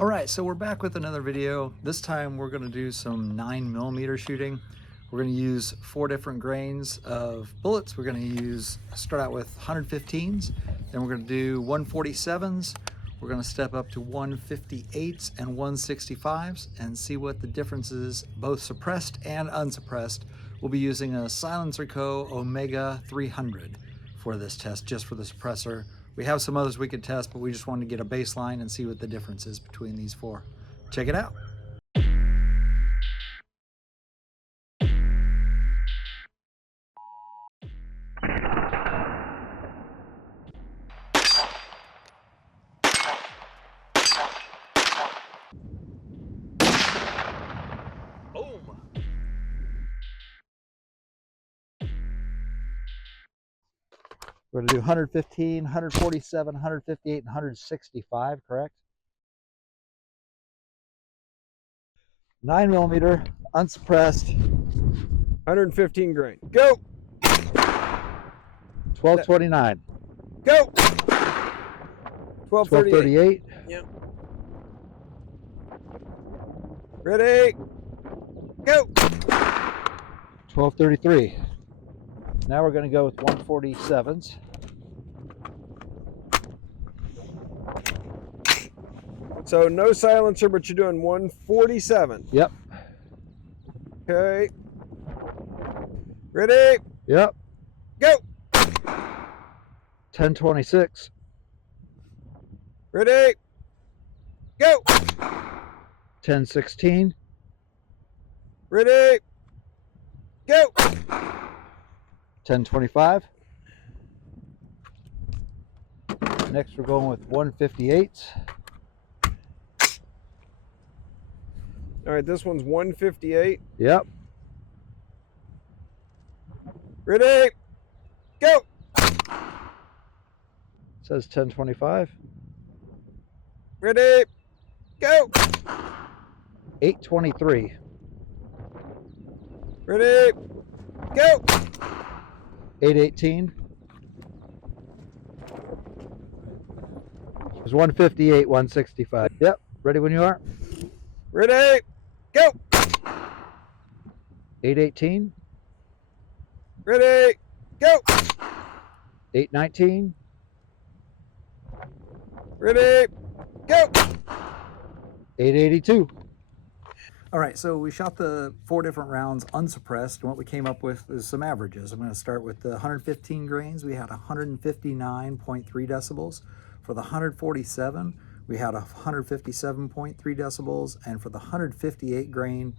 All right, so we're back with another video. This time we're going to do some 9mm shooting. We're going to use 4 different grains of bullets. We're going to start out with 115s, then we're going to do 147s. We're going to step up to 158s and 165s and see what the difference is, both suppressed and unsuppressed. We'll be using a SilencerCo Omega 300 for this test, just for the suppressor. We have some others we could test, but we just wanted to get a baseline and see what the difference is between these 4. Check it out. Boom! We're going to do 115, 147, 158, and 165, correct? 9mm, unsuppressed. 115 grain. Go! 1229. Go! 1238. Yep. Ready? Go! 1233. Now we're going to go with 147s. So no silencer, but you're doing 147. Yep. Okay. Ready? Yep. Go! 1026. Ready? Go! 1016. Ready? Go! 1025. Next we're going with 158s. All right, this one's 158. Yep. Ready? Go! Says 1025. Ready? Go! 823. Ready? Go! 818. There's 158, 165. Yep. Ready when you are. Ready? Go! 818. Ready? Go! 819. Ready? Go! 882. All right, so we shot the 4 different rounds unsuppressed, and what we came up with is some averages. I'm going to start with the 115 grains. We had 159.3 decibels. For the 147, we had 157.3 decibels, and for the 158 grain,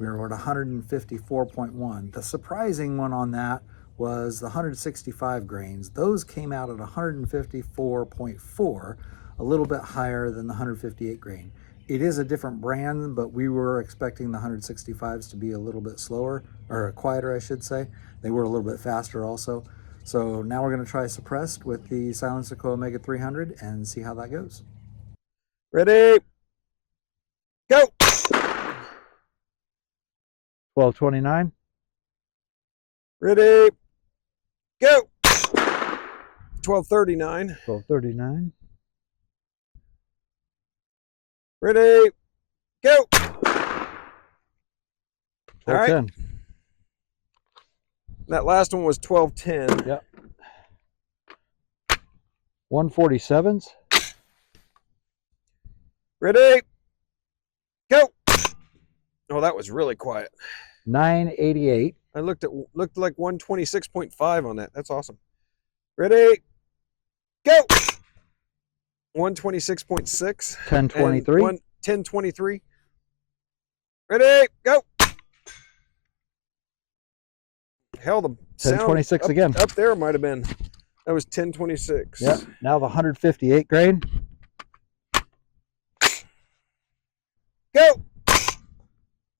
we were at 154.1. The surprising one on that was the 165 grains. Those came out at 154.4, a little bit higher than the 158 grain. It is a different brand, but we were expecting the 165s to be a little bit slower, or quieter, I should say. They were a little bit faster also. So now we're going to try suppressed with the SilencerCo Omega 300 and see how that goes. Ready? Go! 1229. Ready? Go! 1239. 1239. Ready? Go! All right. 1210. That last one was 1210. Yep. 147s. Ready? Go! Oh, that was really quiet. 988. I looked like 126.5 on that. That's awesome. Ready? Go! 126.6. 1023. 1023. Ready? Go! Hell, the 1026 again. Up there might have been. That was 1026. Yep. Now the 158 grain. Go!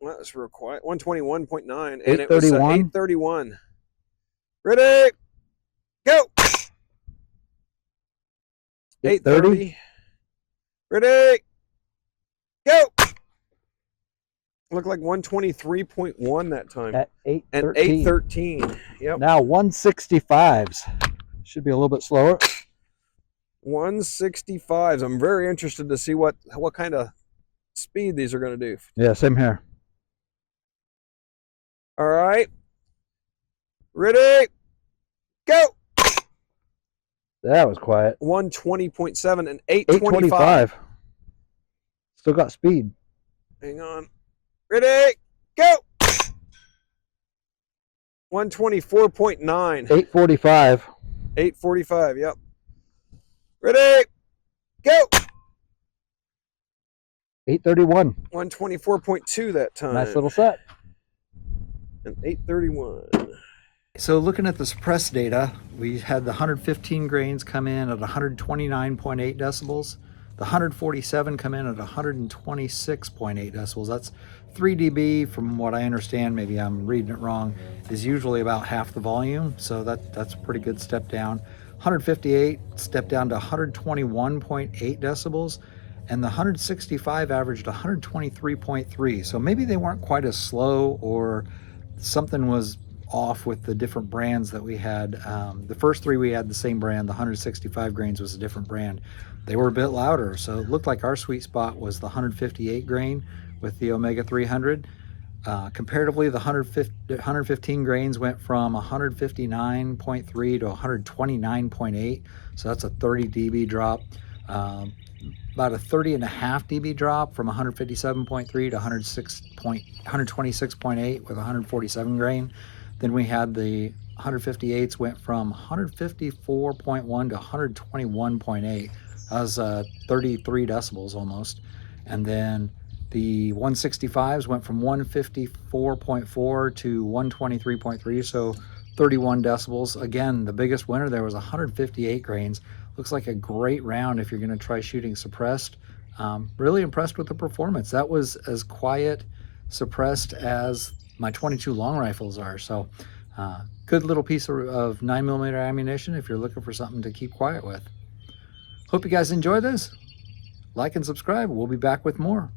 Well, that was real quiet. 121.9. And it was 831. Ready? Go! 830. Ready? Go! Looked like 123.1 that time. At 813. And 813. Yep. Now 165s. Should be a little bit slower. 165s. I'm very interested to see what kind of speed these are going to do. Yeah, same here. All right. Ready? Go. That was quiet. 120.7 and 825. 825. Still got speed. Hang on. Ready? Go. 124.9. 845. 845. Yep. Ready? Go. 831. 124.2 that time. Nice little set. And 831. So looking at the suppressed data, we had the 115 grains come in at 129.8 decibels. The 147 come in at 126.8 decibels. That's 3 dB. From what I understand, maybe I'm reading it wrong, is usually about half the volume. So that's a pretty good step down. 158 stepped down to 121.8 decibels. And the 165 averaged 123.3. So maybe they weren't quite as slow, or something was off with the different brands that we had. The first three we had the same brand. The 165 grains was a different brand. They were a bit louder, so it looked like our sweet spot was the 158 grain with the Omega 300. Comparatively, the 115 grains went from 159.3 to 129.8, so that's a 30 dB drop. About a 30.5 dB drop from 157.3 to 126.8 with 147 grain. Then we had the 158s went from 154.1 to 121.8. That was 33 decibels almost. And then the 165s went from 154.4 to 123.3, so 31 decibels. Again, the biggest winner there was 158 grains. Looks like a great round if you're going to try shooting suppressed. Really impressed with the performance. That was as quiet suppressed as my 22 long rifles are. So good little piece of 9mm ammunition if you're looking for something to keep quiet with. Hope you guys enjoy this. Like and subscribe. We'll be back with more.